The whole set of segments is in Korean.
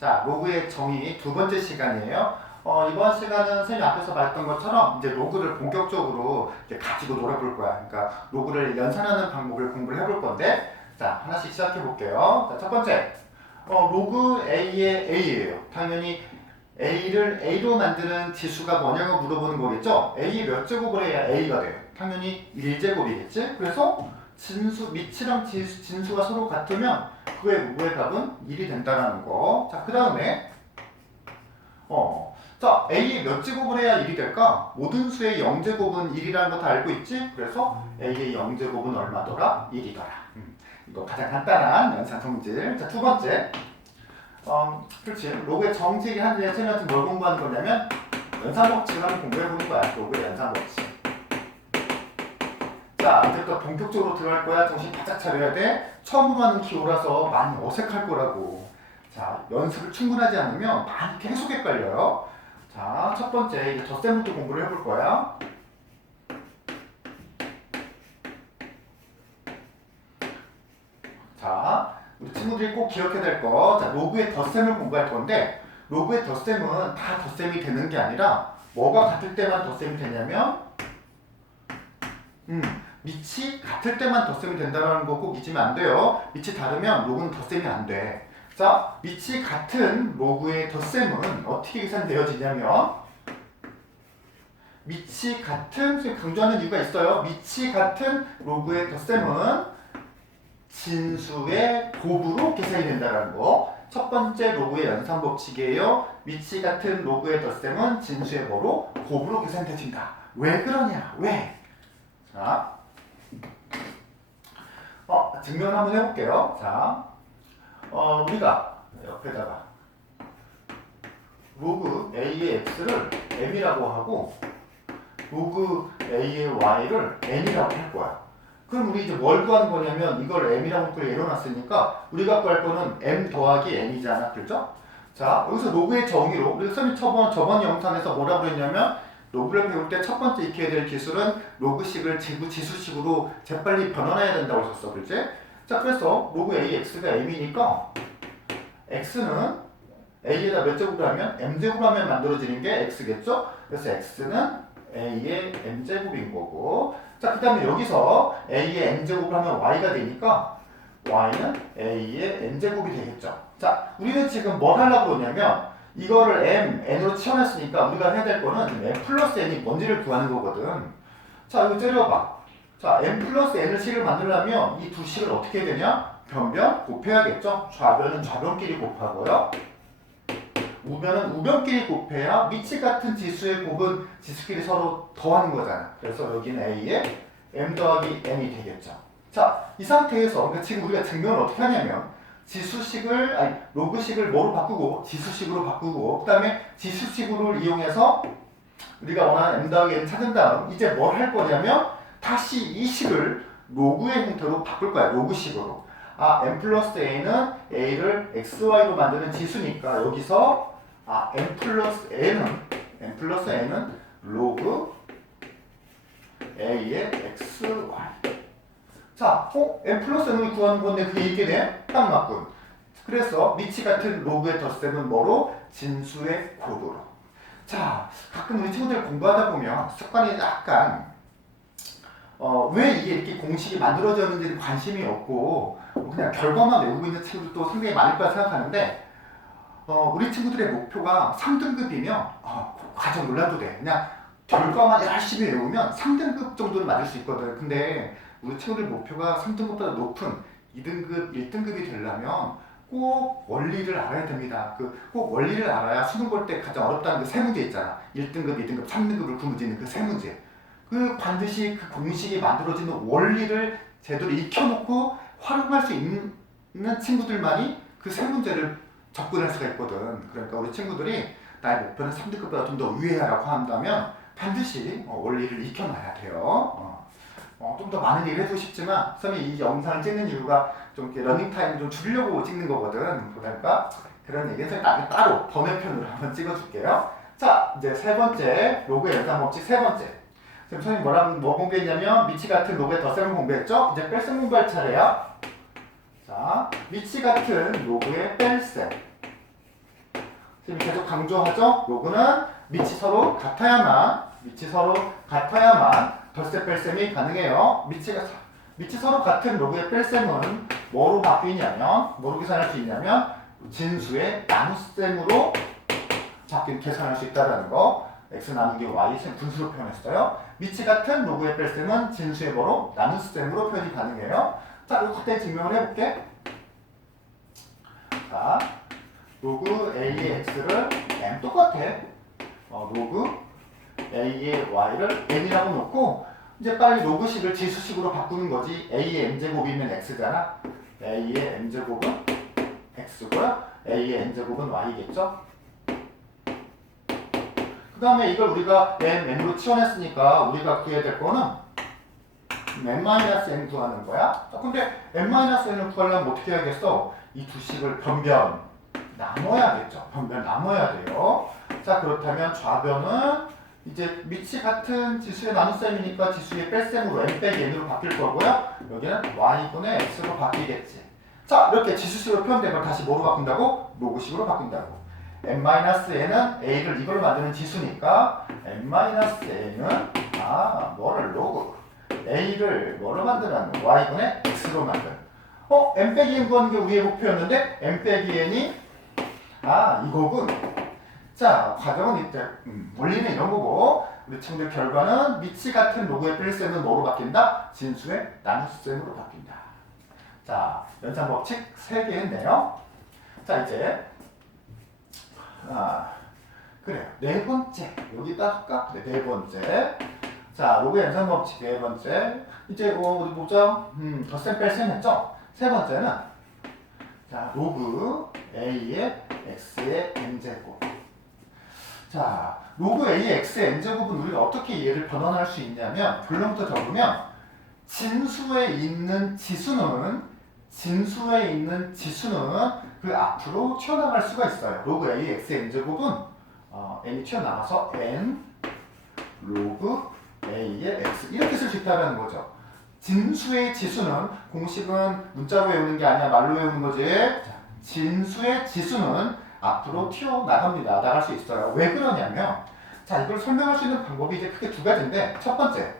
자, 로그의 정의 두 번째 시간이에요. 이번 시간은 선생님 앞에서 말했던 것처럼 이제 로그를 본격적으로 이제 가지고 놀아볼 거야. 그러니까 로그를 연산하는 방법을 공부를 해볼 건데, 자, 하나씩 시작해 볼게요. 자, 첫 번째, 로그 A의 A예요. 당연히 A를 A로 만드는 지수가 뭐냐고 물어보는 거겠죠? A 몇 제곱을 해야 A가 돼요? 당연히 1제곱이겠지? 그래서 밑이랑 진수가 서로 같으면 그의 로그의 값은 1이 된다는 거. 자, 그 다음에 자, A의 몇 제곱을 해야 1이 될까? 모든 수의 0제곱은 1이라는 거 다 알고 있지? 그래서 A의 0제곱은 얼마더라? 1이더라. 이거 가장 간단한 연산 성질. 자, 두 번째. 그렇지. 로그의 정직이 한 주에 선생님한테 뭘 공부하는 거냐면 연산 법칙을 한번 공부해 보는 거야. 로그의 연산 법칙. 자, 이제부터 본격적으로 들어갈 거야. 정신 바짝 차려야 돼. 처음으로 하는 기호라서 많이 어색할 거라고. 자, 연습을 충분하지 않으면 많이 계속 헷갈려요. 자, 첫 번째 이제 덧셈부터 공부를 해볼 거야. 자, 우리 친구들이 꼭 기억해야 될 거. 자, 로그의 덧셈을 공부할 건데, 로그의 덧셈은 다 덧셈이 되는 게 아니라 뭐가 같을 때만 덧셈이 되냐면 밑이 같을 때만 덧셈이 된다는 거 꼭 잊으면 안 돼요. 밑이 다르면 로그는 덧셈이 안 돼. 자, 밑이 같은 로그의 덧셈은 어떻게 계산되어지냐면 밑이 같은, 강조하는 이유가 있어요. 밑이 같은 로그의 덧셈은 진수의 곱으로 계산이 된다는 거. 첫 번째 로그의 연산 법칙이에요. 밑이 같은 로그의 덧셈은 진수의 곱으로 계산되진다. 왜 그러냐? 왜? 자, 증명을 한번 해볼게요. 자, 우리가 옆에다가 로그 A의 X를 M이라고 하고 로그 A의 Y를 N이라고 할 거야. 그럼 우리 이제 뭘 구하는 거냐면 이걸 M이라고 또 예로놨으니까 우리가 구할 거는 M 더하기 N이잖아. 그렇죠? 자, 여기서 로그의 정의로 우리가 선생님 저번 영상에서 뭐라고 그랬냐면 로그를 배울 때 첫 번째 익혀야 될 기술은 로그식을 지수식으로 재빨리 변환해야 된다고 했었어. 그렇지? 자, 그래서 로그 AX가 M이니까 X는 A에다 몇 제곱을 하면 M제곱을 하면 만들어지는 게 X겠죠? 그래서 X는 A의 M제곱인 거고, 자, 그 다음에 여기서 A의 N제곱을 하면 Y가 되니까 Y는 A의 N제곱이 되겠죠. 자, 우리는 지금 뭘 하려고 그러냐면 이거를 N으로 치환했으니까 우리가 해야 될 거는 M 플러스 N이 뭔지를 구하는 거거든. 자, 이거 때려봐. 자, M 플러스 N을 식을 만들려면 이 두 식을 어떻게 해야 되냐? 변변 곱해야겠죠? 좌변은 좌변끼리 곱하고요. 우변은 우변끼리 곱해야 밑이 같은 지수의 곱은 지수끼리 서로 더하는 거잖아. 그래서 여기는 A에 M 더하기 N이 되겠죠. 자, 이 상태에서 그러니까 지금 우리가 증명을 어떻게 하냐면 로그식을 뭐로 바꾸고 지수식으로 바꾸고 그 다음에 지수식으로 이용해서 우리가 원하는 M 더하기 N 찾은 다음 이제 뭘 할 거냐면 다시 이 식을 로그의 형태로 바꿀 거야. 로그식으로. M 플러스 A는 A를 XY로 만드는 지수니까 여기서 M 플러스 N은 로그 A의 XY. 자, M 플러스 N을 구하는 건데 그게 이게 돼? 딱 맞군. 그래서 밑이 같은 로그의 덧셈은 뭐로? 진수의 곱으로. 자, 가끔 우리 친구들 공부하다 보면 습관이 약간 왜 이게 이렇게 공식이 만들어졌는지 관심이 없고 그냥 결과만 외우고 있는 친구들도 상당히 많을 거라 생각하는데 우리 친구들의 목표가 3등급이면 과정 놀라도 돼. 그냥 결과만 열심히 외우면 3등급 정도는 맞을 수 있거든. 근데 우리 친구들 목표가 3등급보다 높은 2등급, 1등급이 되려면 꼭 원리를 알아야 됩니다. 꼭 원리를 알아야 수능 볼 때 가장 어렵다는 그 세 문제 있잖아. 1등급, 2등급, 3등급을 구분짓는 그 세 문제. 반드시 그 공식이 만들어지는 원리를 제대로 익혀놓고 활용할 수 있는 친구들만이 그 세 문제를 접근할 수가 있거든. 그러니까 우리 친구들이 나의 목표는 3등급보다 좀 더 우회하라고 한다면 반드시 원리를 익혀놔야 돼요. 좀 더 많은 얘기를 해주고 싶지만 선생님이 이 영상을 찍는 이유가 좀 이렇게 러닝타임을 좀 줄이려고 찍는 거거든. 그러니까 그런 얘기는 따로 번외편으로 한번 찍어줄게요. 자, 이제 세 번째 로그의 연산 법칙 세 번째. 지금 선생님 뭐 공부했냐면 밑이 같은 로그의 덧셈을 공부했죠? 이제 뺄셈 공부할 차례야. 자, 밑이 같은 로그의 뺄셈. 선생님이 계속 강조하죠. 로그는 밑이 서로 같아야만 덧셈 뺄셈이 가능해요. 밑이 서로 같은 로그의 뺄셈은 뭐로 바뀌냐면 뭐로 계산할 수 있냐면 진수의 나눗셈으로 계산할 수 있다는 거. x 나누기 y 분수로 표현했어요. 밑이 같은 로그의 뺄셈은 진수의 뭐로 나눗셈으로 표현이 가능해요. 자, 이거 간단히 증명을 해볼게. 자, 로그 a의 x를 m 똑같아. 로그 a의 y를 n이라고 놓고 이제 빨리 로그식을 지수식으로 바꾸는 거지. a의 m제곱이면 x잖아. a의 m제곱은 x고요. a의 n제곱은 y겠죠. 그 다음에 이걸 우리가 n으로 치환했으니까 우리가 구해야 될 거는 n-n 구하는 거야. 근데 n-n을 구하려면 어떻게 해야겠어? 이 두 식을 변변 나눠야겠죠. 변변 나눠야 돼요. 자, 그렇다면 좌변은 이제 밑이 같은 지수의 나눗셈이니까 지수의 뺄셈으로 n 빼기 n으로 바뀔 거고요. 여기는 y분의 x로 바뀌겠지. 자, 이렇게 지수식으로 표현되면 다시 뭐로 바꾼다고? 로그식으로 바꾼다고. n-n은 a를 이걸로 만드는 지수니까 n-n은 뭐를 로그 a를 뭐로 만드는 y분의 x로 만드는 n 빼기 n 구하는 게 우리의 목표였는데 n 빼기 n이 이거군. 자, 과정은 이때 원리는 이런 거고 우리 친구들 결과는 밑이 같은 로그의 뺄셈은 뭐로 바뀐다? 진수의 나눗셈으로 바뀐다. 자, 연산 법칙 3개 했네요. 자, 이제 그래요. 네 번째 여기다 할까? 그래, 네 번째. 자, 로그 연산 법칙 네 번째. 이제 우리 보자. 덧셈 뺄셈 했죠? 세 번째는 자, 로그 a의 x의 n제곱. 자, 로그 a의 x의 n제곱은 우리가 어떻게 얘를 변환할 수 있냐면 결론부터 적으면 진수에 있는 지수는 그 앞으로 튀어나갈 수가 있어요. 로그 a의 x의 n제곱은 n이 튀어나가서 n 로그 a의 x 이렇게 쓸 수 있다는 거죠. 진수의 지수는 공식은 문자로 외우는 게 아니라 말로 외우는 거지. 자, 진수의 지수는 앞으로 튀어나갑니다. 나갈 수 있어요. 왜 그러냐면 자, 이걸 설명할 수 있는 방법이 이제 크게 두 가지인데 첫 번째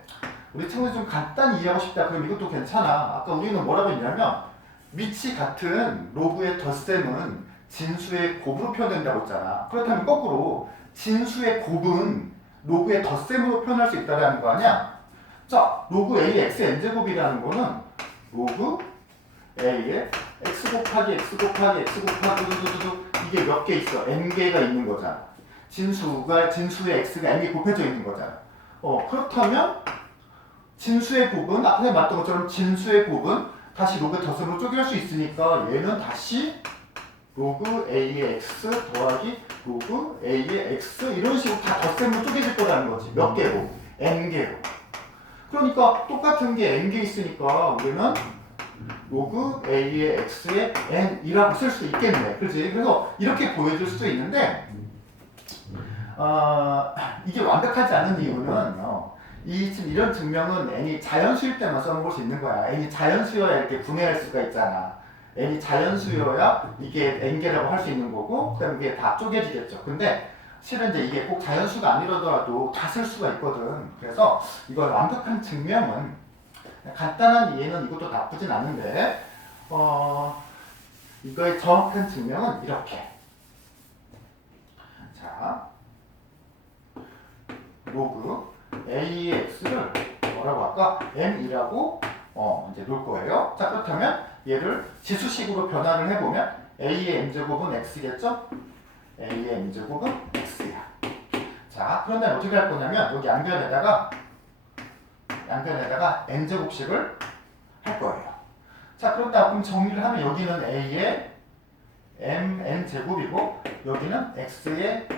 우리 친구들 좀 간단히 이해하고 싶다. 그럼 이것도 괜찮아. 아까 우리는 뭐라고 했냐면 밑이 같은 로그의 덧셈은 진수의 곱으로 표현된다고 했잖아. 그렇다면 거꾸로 진수의 곱은 로그의 덧셈으로 표현할 수 있다는 거 아니야? 자, 로그 a의 x의 n제곱이라는 거는 로그 a의 x 곱하기 x 곱하기 x 곱하기 이게 몇 개 있어? n개가 있는 거잖아. 진수의 x가 n개 곱해져 있는 거잖아. 그렇다면 진수의 곱은 앞에 말했던 것처럼 진수의 곱은 다시 로그 덧셈으로 쪼갤 수 있으니까 얘는 다시 로그 a의 x 더하기 로그 a의 x 이런 식으로 다 덧셈으로 쪼개질 거라는 거지. 몇 개로? n개로. 그러니까 똑같은 게 n개 있으니까 우리는 로그 a의 x의 n이라고 쓸 수 있겠네. 그렇지? 그래서 이렇게 보여줄 수도 있는데 이게 완벽하지 않은 이유는 이런 증명은 n이 자연수일 때만 써볼 수 있는 거야. n이 자연수여야 이렇게 분해할 수가 있잖아. n이 자연수여야 이게 n개라고 할 수 있는 거고 그다음에 이게 다 쪼개지겠죠. 근데 실은 이제 이게 꼭 자연수가 아니더라도 다 쓸 수가 있거든. 그래서 이걸 완벽한 증명은 간단한 이해는 이것도 나쁘진 않은데 이거의 정확한 증명은 이렇게. 자, 로그 a의 x를 뭐라고 할까? n이라고 이제 놓을 거예요. 자, 그렇다면 얘를 지수식으로 변환을 해보면 a의 n제곱은 x겠죠? a의 n제곱은 x야. 자, 그런 다음에 어떻게 할 거냐면 여기 양변에다가 n제곱식을 할 거예요. 자, 그럼 정리를 하면 여기는 a의 mn제곱이고 여기는 x의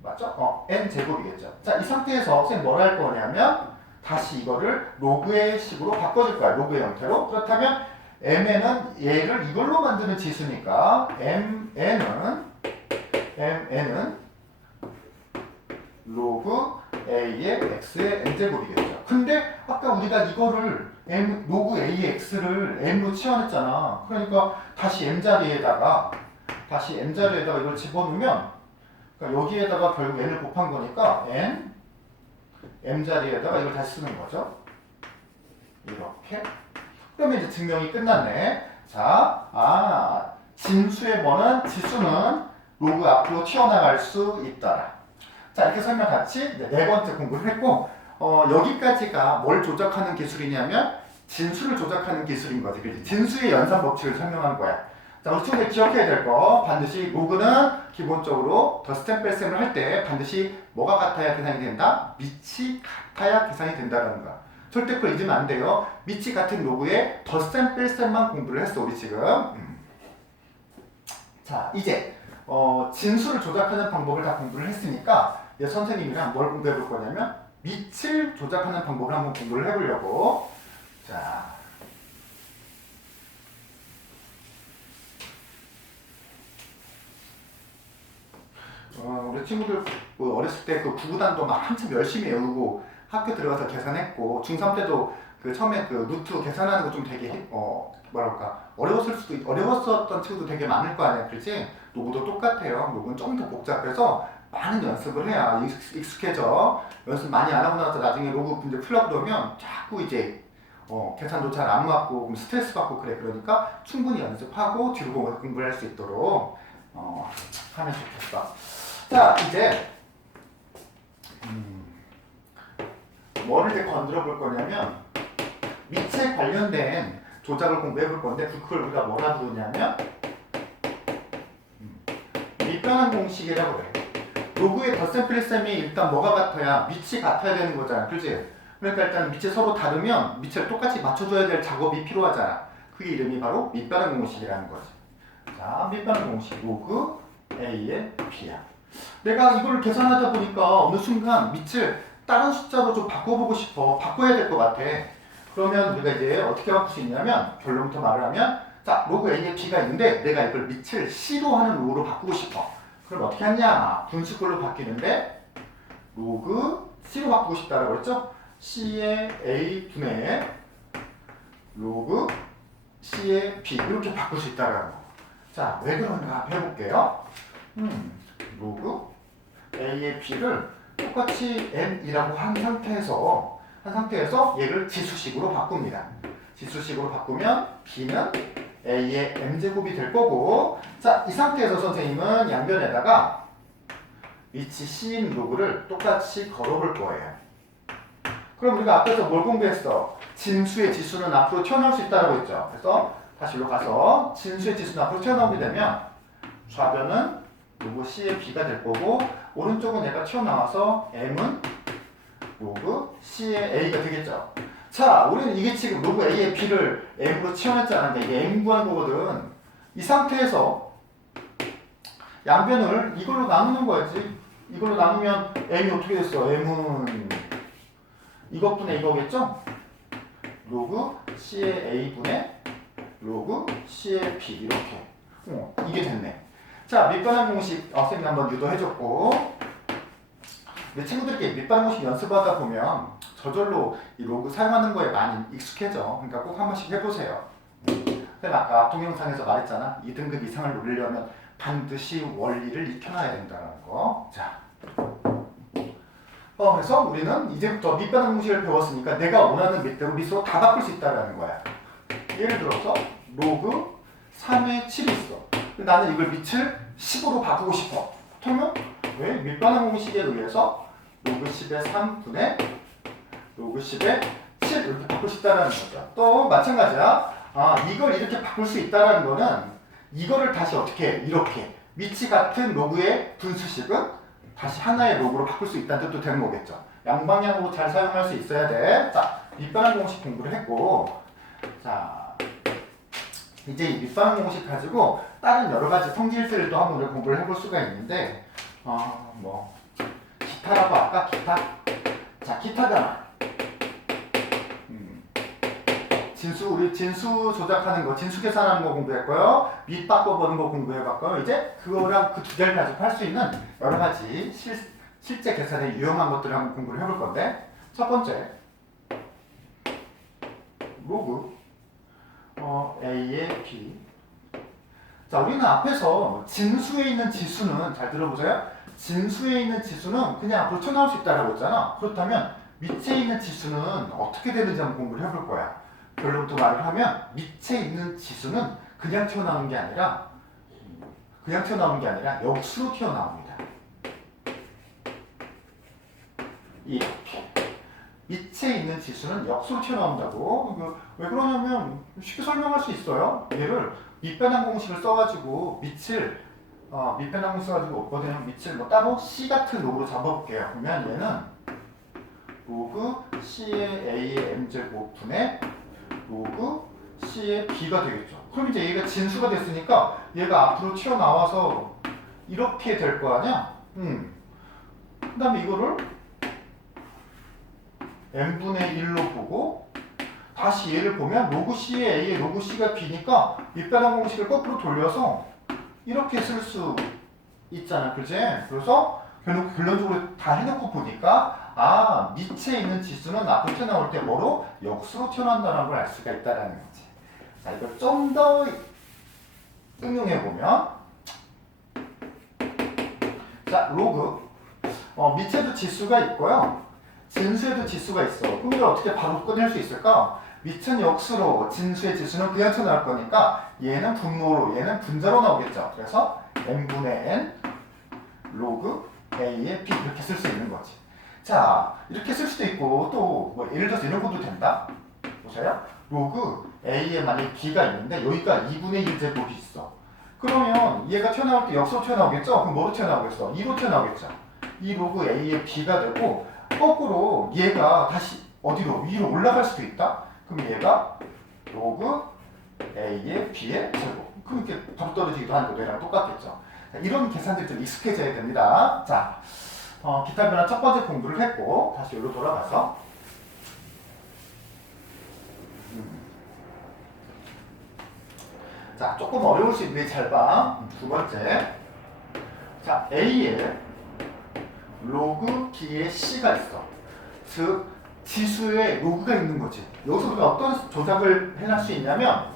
맞죠? n제곱이겠죠. 자, 이 상태에서 선생님 뭘 할 거냐면 다시 이거를 로그의 식으로 바꿔줄 거야. 로그의 형태로. 그렇다면 mn은 얘를 이걸로 만드는 지수니까 mn은 로그 a의 x의 n제곱이겠죠. 근데 아까 우리가 이거를 로그 a의 x를 m로 치환했잖아. 그러니까 다시 m 자리에다가 다시 n자리에다가 이걸 집어넣으면 그러니까 여기에다가 결국 n을 곱한 거니까 n m자리에다가 이걸 다시 쓰는 거죠. 이렇게. 그러면 이제 증명이 끝났네. 자, 진수의 뭐는 지수는 로그 앞으로 튀어나갈 수 있다. 자, 이렇게 설명 같이 네 번째 공부를 했고, 여기까지가 뭘 조작하는 기술이냐면 진수를 조작하는 기술인 거지. 그렇지? 진수의 연산 법칙을 설명한 거야. 자, 우리 친구들 기억해야 될 거, 반드시 로그는 기본적으로 더스템 뺄셈을 할 때 반드시 뭐가 같아야 계산이 된다? 밑이 같아야 계산이 된다는 거야. 절대 그걸 잊으면 안 돼요. 밑이 같은 로그에 더셈 뺄셈만 공부를 했어 우리 지금. 자, 이제 진수를 조작하는 방법을 다 공부를 했으니까 이제 선생님이랑 뭘 공부해 볼 거냐면 밑을 조작하는 방법을 한번 공부를 해보려고. 자, 우리 친구들 어렸을 때 그 구구단도 막 한참 열심히 외우고 학교 들어가서 계산했고 중3 때도 그 처음에 그 루트 계산하는 거 좀 되게 뭐랄까 어려웠었던 친구도 되게 많을 거 아니야, 그렇지? 로그도 똑같아요. 로그는 좀 더 복잡해서 많은 연습을 해야 익숙해져. 연습 많이 안 하고 나서 나중에 로그 문제 풀려고 그러면 자꾸 이제 계산도 잘 안 맞고 그럼 스트레스 받고 그래. 그러니까 충분히 연습하고 뒤로 보면서 공부를 할 수 있도록 하면 좋겠어. 자, 이제 뭐를 이제 건드려 볼 거냐면 밑에 관련된 조작을 공부해 볼 건데 그걸 우리가 뭐라 부르냐면 밑변환 공식이라고 그래. 로그의 덧셈 플랫셈이 일단 뭐가 같아야 밑이 같아야 되는 거잖아, 그렇지? 그러니까 일단 밑이 서로 다르면 밑을 똑같이 맞춰줘야 될 작업이 필요하잖아. 그게 이름이 바로 밑변환 공식이라는 거지. 자, 밑변환 공식 로그 A의 B야. 내가 이걸 계산하다 보니까 어느 순간 밑을 다른 숫자로 좀 바꿔보고 싶어. 바꿔야 될 것 같아. 그러면 우리가 이제 어떻게 바꿀 수 있냐면 결론부터 말을 하면 자, 로그 A에 B가 있는데 내가 이걸 밑을 C로 하는 로그로 바꾸고 싶어. 그럼 어떻게 하냐? 분수꼴로 바뀌는데 로그 C로 바꾸고 싶다라고 했죠? C의 A 분의 로그 C의 B 이렇게 바꿀 수 있다라는 거. 자, 왜 그런가 해볼게요. 로그 A의 B를 똑같이 N이라고 한 상태에서 얘를 지수식으로 바꿉니다. 지수식으로 바꾸면 B는 A의 M제곱이 될 거고, 자, 이 상태에서 선생님은 양변에다가 위치 C인 로그를 똑같이 걸어볼 거예요. 그럼 우리가 앞에서 뭘 공부했어? 진수의 지수는 앞으로 튀어나올 수 있다고 했죠. 그래서 다시 일로 가서 진수의 지수는 앞으로 튀어나오게 되면 좌변은 로그 C의 B가 될 거고 오른쪽은 얘가 튀어나와서 M은 로그 C의 A가 되겠죠. 자, 우리는 이게 지금 로그 A의 B를 M으로 치환했잖아. 이게 M 구한 거거든. 이 상태에서 양변을 이걸로 나누는 거였지. 이걸로 나누면 M이 어떻게 됐어? M은 이것분의 이거겠죠? 로그 C의 A분의 로그 C의 B 이렇게. 이게 됐네. 자, 밑변환 공식 선생님이 한번 유도해줬고 내 친구들끼리 밑변환 공식 연습하다 보면 저절로 이 로그 사용하는 거에 많이 익숙해져. 그러니까 꼭 한 번씩 해보세요. 선생님 아까 동영상에서 말했잖아. 2등급 이상을 노리려면 반드시 원리를 익혀놔야 된다는 거. 자, 그래서 우리는 이제부터 밑변환 공식을 배웠으니까 내가 원하는 밑대로 밑으로 다 바꿀 수 있다는 거야. 예를 들어서 로그 3의 7이 있어. 나는 이걸 밑을 10으로 바꾸고 싶어. 그러면 왜? 밑변환 공식에 의해서 로그 10의 3분의 로그 10의 7 이렇게 바꿀 수 있다는 거죠. 또 마찬가지야. 이걸 이렇게 바꿀 수 있다는 거는 이거를 다시 어떻게 이렇게 밑이 같은 로그의 분수식은 다시 하나의 로그로 바꿀 수 있다는 뜻도 되는 거겠죠. 양방향으로 잘 사용할 수 있어야 돼. 자, 밑변환 공식 공부를 했고, 자, 이제 이 밑변환 공식 가지고 다른 여러 가지 성질들도 한번 우리가 공부를 해볼 수가 있는데, 기타라고 할까? 기타? 자, 기타잖아. 우리 진수 조작하는 거, 진수 계산하는 거 공부했고요. 밑 바꿔보는 거 공부해봤고요. 이제 그거랑 그 두 개를 가지고 할 수 있는 여러 가지 실제 계산에 유용한 것들을 한번 공부를 해볼 건데, 첫 번째, 로그 A의 B 자, 우리는 앞에서 진수에 있는 지수는 잘 들어보세요. 진수에 있는 지수는 그냥 앞으로 튀어나올 수 있다라고 했잖아. 그렇다면 밑에 있는 지수는 어떻게 되는지 한번 공부를 해볼 거야. 결론부터 말을 하면 밑에 있는 지수는 그냥 튀어나오는 게 아니라 역수로 튀어나옵니다. 이렇게. 밑에 있는 지수는 역수로 튀어나온다고. 왜 그러냐면 쉽게 설명할 수 있어요. 얘를 밑변환 공식을 써가지고 밑을 밑변환 공식 써가지고 어거든요. 밑을 뭐 따로 C 같은 로그로 잡아볼게요. 그러면 얘는 로그 C의 A의 M제곱분의 로그 C의 B가 되겠죠. 그럼 이제 얘가 진수가 됐으니까 얘가 앞으로 튀어나와서 이렇게 될 거 아니야? 그 다음에 이거를 n분의 1로 보고 다시 얘를 보면 로그 C의 A에 로그 C가 B니까 밑변환 공식을 거꾸로 돌려서 이렇게 쓸 수 있잖아. 그지? 그래서 결론적으로 다 해놓고 보니까 밑에 있는 지수는 앞으로 튀어나올 때 뭐로? 역수로 튀어나온다는 걸 알 수가 있다는 거지. 자, 이걸 좀 더 응용해보면 자, 로그 밑에도 지수가 있고요. 진수에도 지수가 있어. 그럼 이걸 어떻게 바로 꺼낼 수 있을까? 밑은 역수로, 진수의 지수는 그냥 튀어나올 거니까 얘는 분모로, 얘는 분자로 나오겠죠. 그래서 n분의 n 로그 a의 b 이렇게 쓸 수 있는 거지. 자, 이렇게 쓸 수도 있고 또 뭐 예를 들어서 이런 것도 된다. 보세요. 로그 a에 만약에 b가 있는데 여기가 2분의 1 제곱이 있어. 그러면 얘가 튀어나올 때 역수로 튀어나오겠죠? 그럼 뭐로 튀어나오겠어? 2로 튀어나오겠죠. 이 로그 a의 b가 되고 거꾸로 얘가 다시 어디로? 위로 올라갈 수도 있다? 그럼 얘가 로그 a의 b의 제곱. 그럼 이렇게 바로 떨어지기도 하는 거 얘랑 똑같겠죠. 자, 이런 계산들이 좀 익숙해져야 됩니다. 자, 기타 변화 첫 번째 공부를 했고 다시 여기로 돌아가서 자, 조금 어려울 수 있는데 잘 봐. 두 번째. 자, a에 로그 b의 c가 있어. 즉 지수에 로그가 있는 거지. 여기서 우리가 어떤 조작을 해낼 수 있냐면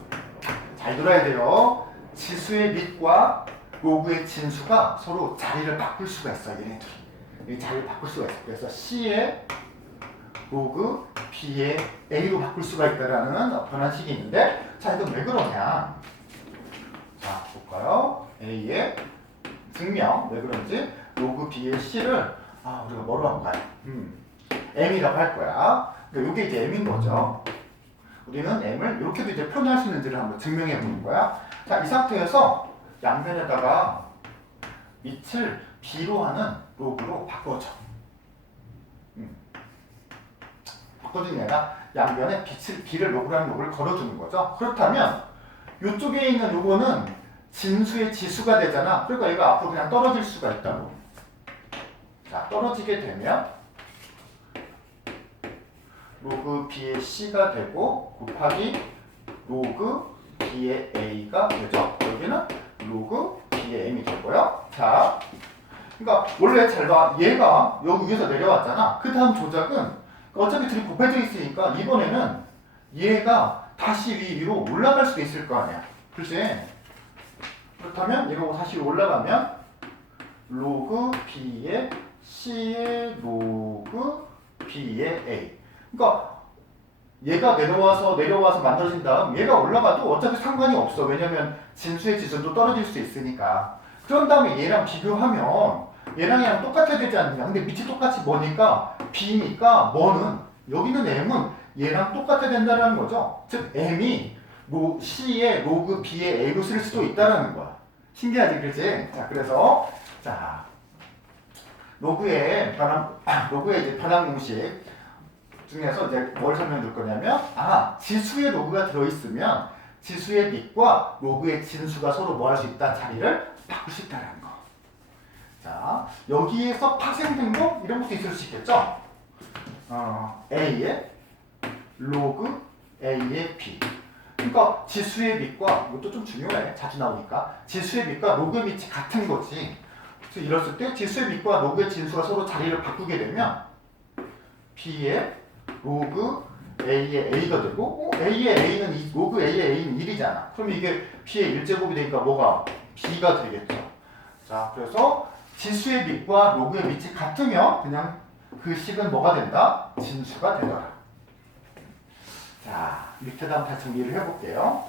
잘 들어야 돼요. 지수의 밑과 로그의 진수가 서로 자리를 바꿀 수가 있어. 얘네들이 이 자리를 바꿀 수가 있어. 그래서 c의 로그 b의 a로 바꿀 수가 있다라는 변환식이 있는데 자, 이건 왜 그러냐. 자, 볼까요? a의 증명 왜 그런지 로그 b의 c를 우리가 뭐로 할까요? m이라고 할 거야. 그러니까 이게 이제 m인 거죠. 우리는 m을 이렇게도 이제 표현할 수 있는지를 한번 증명해 보는 거야. 자, 이 상태에서 양변에다가 밑을 b로 하는 로그로 바꿔줘. 바꿔주는 게 아니라 양변에 b를 로그로 하는 로그를 걸어주는 거죠. 그렇다면 이쪽에 있는 요거는 진수의 지수가 되잖아. 그러니까 얘가 앞으로 그냥 떨어질 수가 있다고. 자, 떨어지게 되면 로그 b의 c가 되고 곱하기 로그 b의 a가 되죠. 여기는 로그 b의 m이 되고요. 자, 그러니까 원래 잘 봐. 얘가 여기 위에서 내려왔잖아. 그 다음 조작은 어차피 둘이 곱해져 있으니까 이번에는 얘가 다시 위로 올라갈 수도 있을 거 아니야. 글쎄. 그렇다면 이러고 다시 올라가면 로그 b의 c의 로그 b의 a. 그러니까 얘가 내려와서 만들어진 다음 얘가 올라가도 어차피 상관이 없어. 왜냐면 진수의 지수도 떨어질 수 있으니까. 그런 다음에 얘랑 비교하면 얘랑 똑같아야 되지 않느냐. 근데 밑이 똑같이 뭐니까 b니까 뭐는 여기는 m은 얘랑 똑같아야 된다는 거죠. 즉 m이 c의 로그 b의 a로 쓸 수도 있다는 거야. 신기하지, 그렇지? 자, 그래서 자 로그의 이제 변환 공식 중에서 이제 뭘 설명드릴 거냐면 지수의 로그가 들어있으면 지수의 밑과 로그의 진수가 서로 뭐 할 수 있다? 자리를 바꿀 수 있다는 거. 자, 여기에서 파생된 거 이런 것도 있을 수 있겠죠? a의 로그 a의 b. 그러니까 지수의 밑과 이것도 좀 중요해. 자주 나오니까 지수의 밑과 로그의 밑이 같은 거지. 그래서 이랬을 때 지수의 밑과 로그의 진수가 서로 자리를 바꾸게 되면 b의 로그 A의 A가 되고 A의 A는 로그 A의 A는 1이잖아. 그럼 이게 B의 1제곱이 되니까 뭐가? B가 되겠죠. 자, 그래서 지수의 밑과 로그의 밑이 같으면 그냥 그 식은 뭐가 된다? 진수가 되더라. 자, 밑에다 한번 다시 정리를 해볼게요.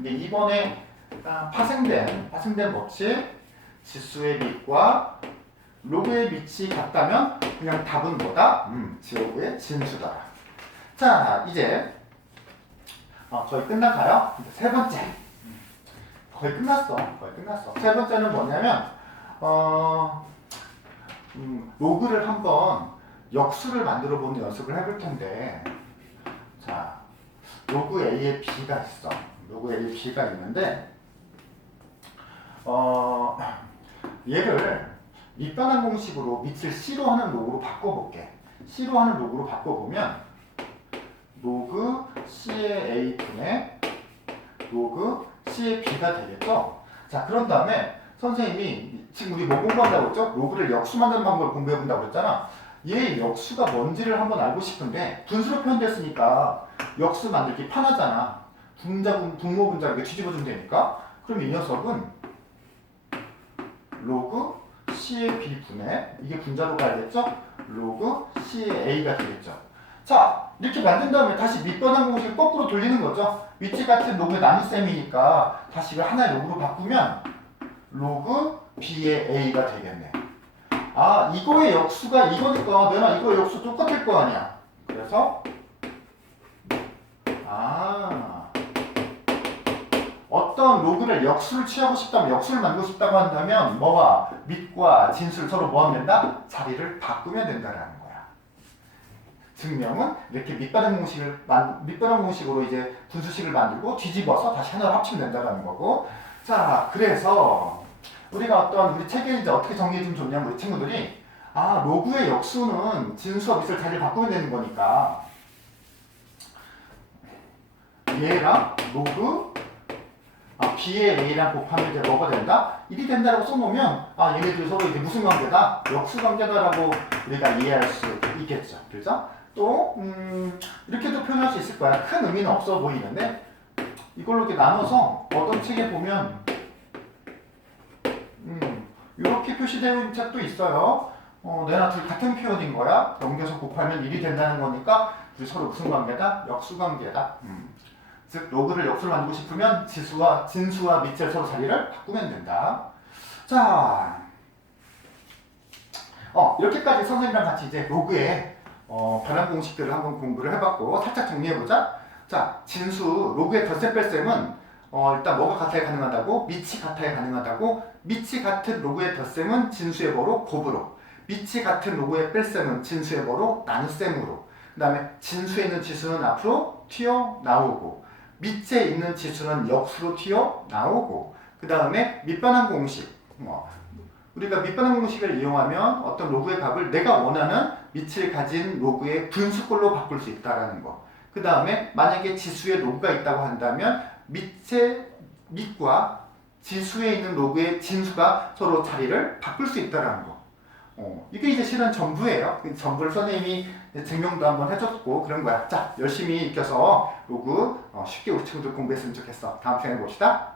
이제 이번에 파생된 법칙 지수의 밑과 로그의 밑이 같다면 그냥 답은 뭐다? 지로그의 진수다. 자, 이제 거의 끝나가요. 세 번째. 거의 끝났어. 세 번째는 뭐냐면 로그를 한번 역수를 만들어 보는 연습을 해볼 텐데, 자, 로그 A에 B가 있어. 로그 A에 B가 있는데, 얘를 밑반환 공식으로 밑을 C로 하는 로그로 바꿔볼게. C로 하는 로그로 바꿔보면, 로그 C의 A분의 로그 C의 B가 되겠죠? 자, 그런 다음에 선생님이 지금 우리 뭐 공부한다고 했죠? 로그를 역수 만드는 방법을 공부해본다고 했잖아. 얘 역수가 뭔지를 한번 알고 싶은데 분수로 표현됐으니까 역수 만들기 편하잖아. 분모 분자 이렇게 뒤집어주면 되니까. 그럼 이 녀석은 로그 C의 B분의 이게 분자로 가야겠죠? 로그 C의 A가 되겠죠. 자, 이렇게 만든 다음에 다시 밑변환 공식을 거꾸로 돌리는 거죠. 위치 같은 로그의 나눗셈이니까 다시 이걸 하나의 로그로 바꾸면 로그 B의 A가 되겠네. 아, 이거의 역수가 이거니까 내가 이거의 역수 똑같을 거 아니야. 그래서 어떤 로그를 역수를 취하고 싶다면, 역수를 만들고 싶다고 한다면 뭐와 밑과 진수를 서로 뭐 하면 된다? 자리를 바꾸면 된다라는 거야. 증명은 이렇게 밑반환 공식으로 이제 분수식을 만들고 뒤집어서 다시 하나로 합치면 된다라는 거고. 자, 그래서 우리가 우리 책에 이제 어떻게 정리해주면 좋냐면 우리 친구들이 로그의 역수는 진수와 밑을 자리를 바꾸면 되는 거니까 얘랑 로그 B의 A랑 곱하면 이제 뭐가 된다? 1이 된다라고 써놓으면 얘네들이 서로 이제 무슨 관계다? 역수 관계다라고 우리가 이해할 수 있겠죠. 그죠? 또 이렇게도 표현할 수 있을 거야. 큰 의미는 없어 보이는데 이걸로 이렇게 나눠서 어떤 책에 보면 이렇게 표시되어 있는 책도 있어요. 내나 둘 같은 표현인 거야. 넘겨서 곱하면 1이 된다는 거니까 둘이 서로 무슨 관계다? 역수 관계다. 즉 로그를 역수를 만들고 싶으면 진수와 밑을 서로 자리를 바꾸면 된다. 자, 이렇게까지 선생님이랑 같이 이제 로그의 변환 공식들을 한번 공부를 해봤고 살짝 정리해보자. 자, 진수 로그의 덧셈 뺄셈은 일단 뭐가 같아야 가능하다고? 밑이 같아야 가능하다고? 밑이 같은 로그의 덧셈은 진수의 뭐로? 곱으로. 밑이 같은 로그의 뺄셈은 진수의 뭐로? 나눗셈으로. 그 다음에 진수에 있는 지수는 앞으로 튀어나오고 밑에 있는 지수는 역수로 튀어나오고 그 다음에 밑반환 공식. 우리가 밑반환 공식을 이용하면 어떤 로그의 값을 내가 원하는 밑을 가진 로그의 분수꼴로 바꿀 수 있다는 거. 그 다음에 만약에 지수에 로그가 있다고 한다면 밑과 지수에 있는 로그의 진수가 서로 자리를 바꿀 수 있다는 거. 이게 이제 실은 전부예요. 전부를 선생님이 증명도 한번 해줬고 그런 거야. 자, 열심히 익혀서 로그 쉽게 우리 친구들 공부했으면 좋겠어. 다음 시간에 봅시다.